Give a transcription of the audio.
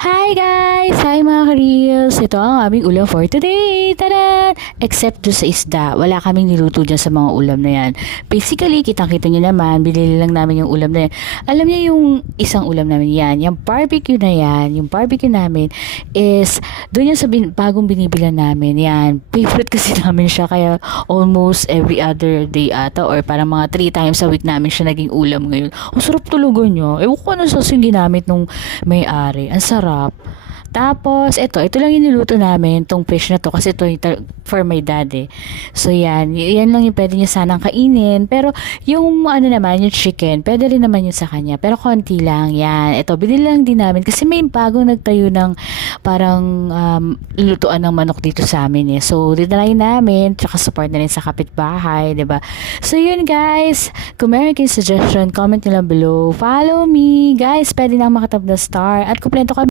Hi guys! Hi mga ka-reels! Ito ang aming ulam for today! Tada! Except doon sa isda, wala kaming niluto dyan sa mga ulam na yan. Basically, kitang-kita nyo naman, binili lang namin yung ulam na yan. Alam niyo yung isang ulam namin yan, yung barbecue na yan, yung barbecue namin is, doon yan sa bagong binibilan namin. Yan, favorite kasi namin siya, kaya almost every other day ata, or parang mga 3 times a week namin siya naging ulam ngayon. Ang sarap tulugan niya. Ewan ko ano sauce yung ginamit nung may-ari. Ang sarap. Tapos, ito lang yung niluto namin, tong fish na to, kasi ito yung for my dad eh. So, yan lang yung pwede niya sanang kainin. Pero, yung ano naman, yung chicken, pwede rin naman yun sa kanya. Pero, konti lang, yan. Ito, binili lang din namin, kasi may bagong nagtayo ng parang lutuan ng manok dito sa amin eh. So, dinry namin, tsaka support na rin sa kapitbahay, 'di ba? So, yun guys, kung meron kayong suggestion, comment nyo lang below. Follow me, guys, pwede na makatab na star, at kumpleto kami